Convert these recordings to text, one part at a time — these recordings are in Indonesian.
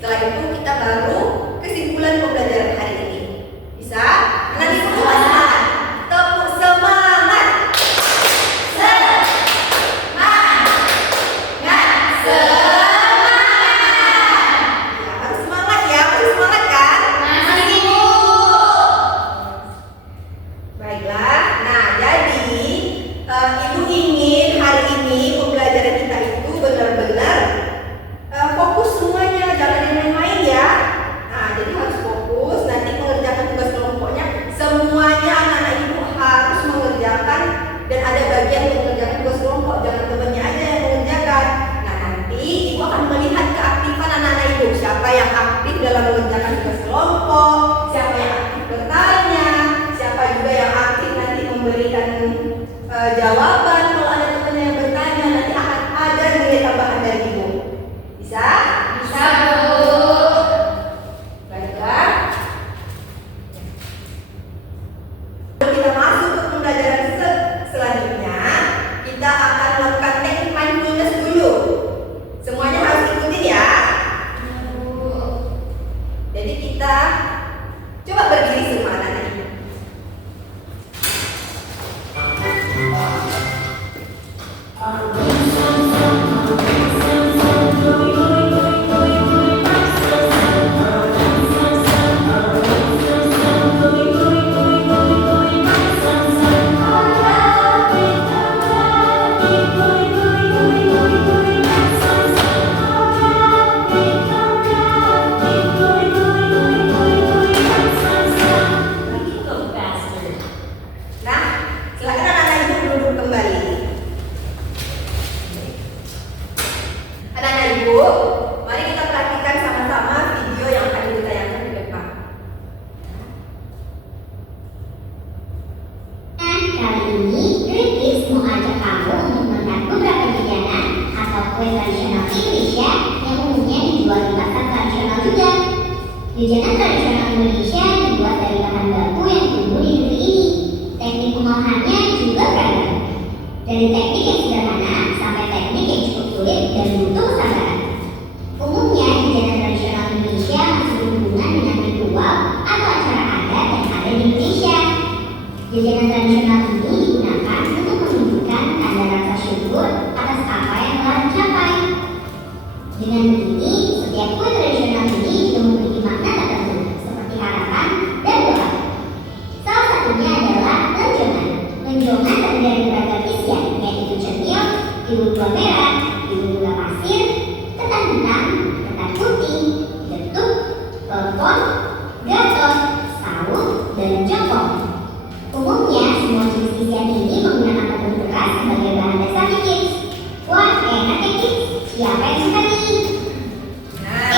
Setelah itu kita baru kesimpulan pembelajaran hari ini. Bisa? Nanti puaskan. Tepuk semangat. Semangat. Ya, harus semangat ya. Masih semangat kan? Masih, Bu. Baiklah. Nah, jadi Ibu ingin hari ini pembelajaran kita itu benar-benar fokus semuanya, jangan yang main-main ya. Nah, jadi harus fokus. Nanti mengerjakan tugas kelompoknya semuanya anak-anak Ibu harus mengerjakan, dan ada bagian untuk mengerjakan tugas kelompok, jangan temannya aja yang mengerjakan. Nah, nanti Ibu akan melihat keaktifan anak-anak Ibu, siapa yang aktif dalam mengerjakan tugas kelompok, siapa yang aktif bertanya, siapa juga yang aktif nanti memberikan jawaban kalau ada temannya yang bertanya. Nanti akan ada nilai tambahan dari Ibu. Bisa? Bisa, Bu. Baiklah. Kita masuk ke pembelajaran selanjutnya. Kita akan melakukan teknik mindfulness dulu. Semuanya harus ikutin ya. Jadi kita coba berdiri semua anak-anak Ibu. Nah, silakan anak-anak Ibu duduk kembali. Anak-anak Ibu, mari kita perhatikan sama-sama video yang akan ditayangkan di depan. Kali ini, Ritis mau ajak kamu untuk melihat beberapa jajanan atau kue tradisional Indonesia yang umumnya dijual di pasar tradisional juga. Jajanan tradisional Indonesia dibuat dari bahan baku yang tumbuh di negeri ini. Teknik pengolahannya juga beragam, dari teknik yang sederhana sampai teknik yang cukup sulit dan butuh kesabaran. Umumnya, jajanan tradisional Indonesia masih berhubungan dengan ritual atau acara adat yang ada di Indonesia. Jajanan tradisional ini digunakan untuk menunjukkan tanda rasa syukur atas apa yang telah dicapai. Dengan begini, setiap kue tradisional ini juga memiliki makna tertentu, seperti harapan dan doa. Salah satunya adalah lenjongan. Lenjongan terdiri dari beragam isian, yaitu cenil, timun buah merah, timun gula pasir, ketan hitam, ketan putih, getuk, telepon, gatot, saus, dan jongkong. Umumnya, semua jenis isian ini menggunakan tepung beras sebagai bahan dasarnya, kids. Wah, enak ya, kids. Siapa yang suka nih? Nah,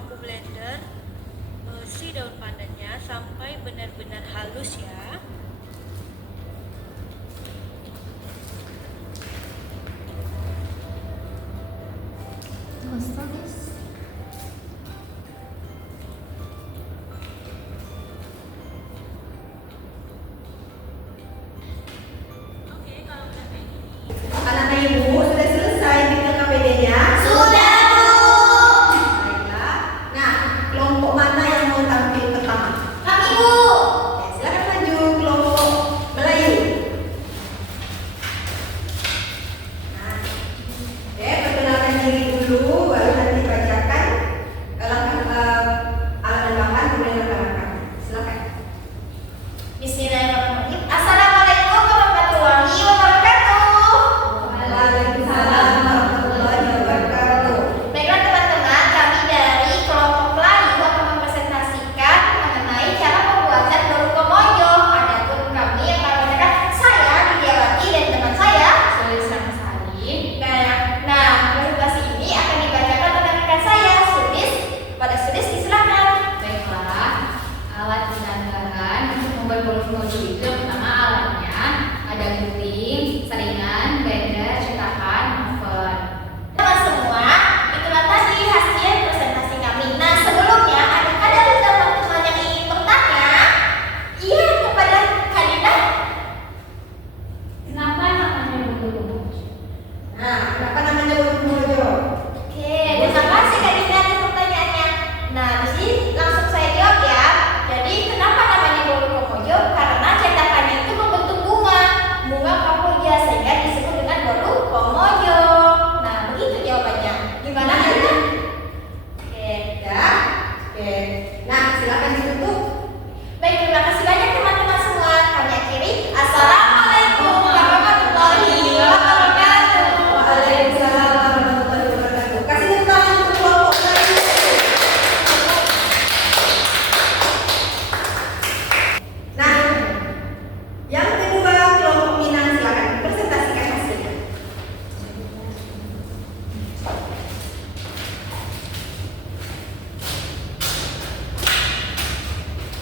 aku blender si daun pandannya sampai benar-benar halus ya. Oke, kalau udah kayak gini. Anak-anak ibu sudah selesai bikin KPD-nya? Sudah, Bu. Baiklah. Nah, kelompok mana yang mau tampil pertama? Kami, Bu. Oke, silakan maju kelompok Melayu. Nah, oke, perkenalkan diri dulu, baru nanti bacakan alat dan bahan kemudian rekan-rekan. Silakan. Bismillahirrahmanirrahim. Assalamualaikum warahmatullahi wabarakatuh. Waalaikumsalam warahmatullahi wabarakatuh. Baiklah teman-teman, kami dari kelompok Melayu akan mempresentasikan mengenai cara pembuatan bolu komodo. Adapun kami yang akan memperkenalkan saya Widiawati dan teman saya Sulis Ramsari. Nah, presentasi ini akan dibacakan oleh rekan saya Sulis. Pada Sulis disilakan. Baiklah, alat dan bahan untuk membuat bolu komodo itu yang pertama alatnya ada gunting, saringan, blender, cetakan, oven. Teman semua, itulah tadi hasil presentasi kami. Nah, sebelumnya adakah dari teman-teman yang ingin bertanya? Iya, kepada Kadina. Kenapa namanya bolu komodo? Nah, kenapa namanya bolu komodo? Oke, terima kasih Kadina atas pertanyaannya. Nah, di sini langsung saya jawab ya. Jadi, kenapa namanya bolu komodo? Karena cetakannya itu membentuk bunga kamboja sehingga disebut dengan bolu komodo. Nah, begitu jawabannya. Gimana Kadina? Oke. Ya. Oke. Nah, silakan ditutup. Baik, terima kasih banyak teman-teman semua. Kami akhiri. Assalamualaikum warahmatullahi wabarakatuh. Waalaikumsalam warahmatullahi wabarakatuh. Kasih tepuk tangan untuk kelompok Melayu. Nah, yang kedua kelompok Minang, silakan presentasikan hasilnya.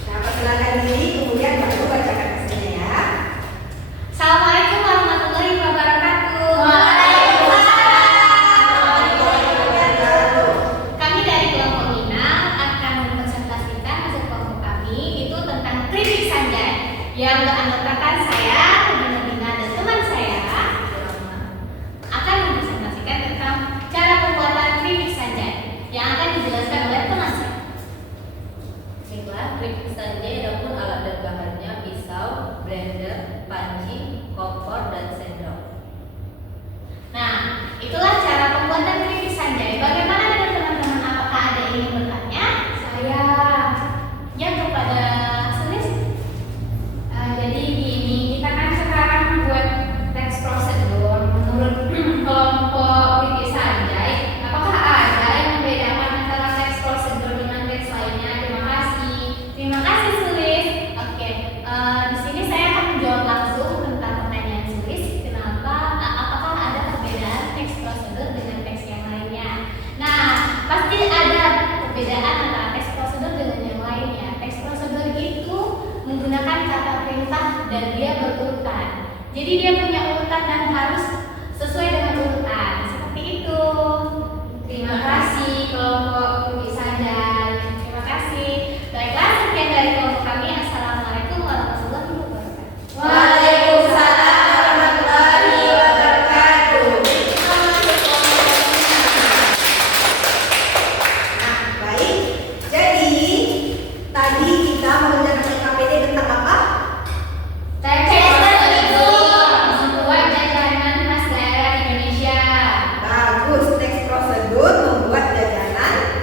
Nah, perkenalkan diri kemudian baru bacakan hasilnya ya. Assalamualaikum warahmatullahi wabarakatuh. Kami dari kelompok Minang akan mempresentasikan hasil kelompok kami itu tentang keripik sanjay yang beranggotakan saya, teman Bina dan teman saya akan mempresentasikan tentang cara pembuatan keripik sanjay yang akan dijelaskan oleh teman saya. Baiklah, keripik sanjay adapun alat dan bahannya pisau, blender, panci, kompor, dan sendok. Nah, itulah cara pembuatan keripik sanjay. Bagaimana dengan teman-teman? Apakah ada yang ingin bertanya? Saya ya kepada Sulis. Jadi gini, kita kan sekarang buat teks prosedur menurut kelompok keripik sanjay. Apakah ada yang membedakan antara teks prosedur dengan teks lainnya? Terima kasih Sulis. Oke, di sini saya akan menjawab langsung tentang pertanyaan Sulis. Apakah ada perbedaan teks prosedur dengan teks yang lainnya? Nah, pasti ada perbedaan antara teks prosedur dengan yang lainnya. Teks prosedur itu menggunakan kata perintah dan dia berurutan. Jadi dia punya urutan dan harus sesuai dengan urutan. Seperti itu. Terima kasih kelompok keripik sanjay. Terima kasih. Baiklah, sekian dari kelompok kami. Assalamualaikum warahmatullahi wabarakatuh. Waalaikumsalam warahmatullahi wabarakatuh. Nah, baik. Jadi, tadi kita mengerjakan KPD tentang apa? Teks prosedur membuat jajanan khas daerah Indonesia. Bagus, teks prosedur membuat jajanan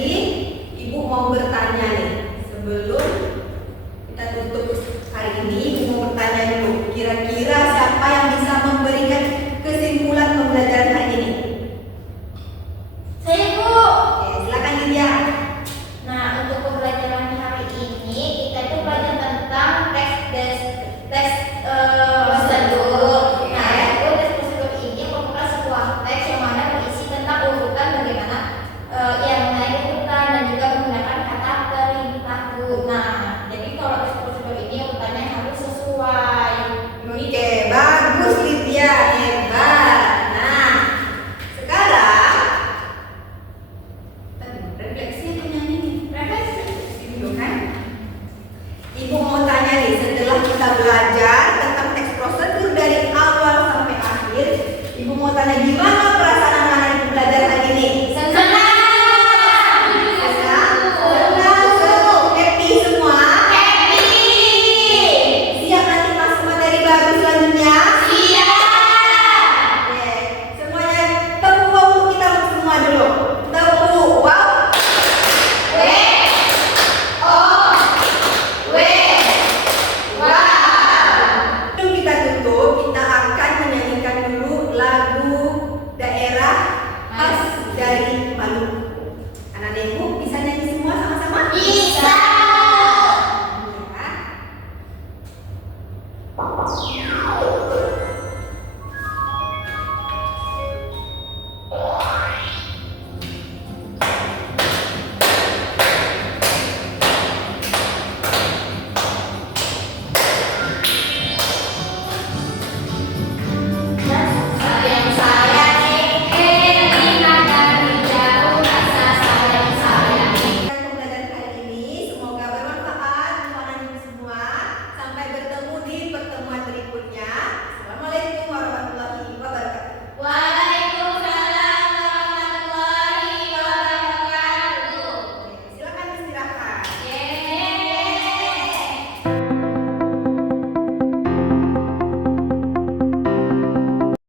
Jadi Ibu mau bertanya nih, sebelum kita tutup hari ini, Ibu mau bertanya dulu, kira-kira siapa yang bisa memberikan kesimpulan pembelajaran hari ini? Saya, Bu. Oke, silakan Lydia. Nah, untuk pembelajaran hari ini kita itu belajar tentang teks prosedur. Nah, itu teks prosedur ini merupakan sebuah teks yang mana berisi tentang urutan bagaimana yang naik urutan dan juga menggunakan kata perintah guna. Jadi kalau teks prosedur ini urutannya harus sesuai. Oke, bagus Lydia, hebat. Nah, sekarang refleksi atau nyanyi nih? Refleksi dulu kan? Ibu mau tanya nih, setelah kita belajar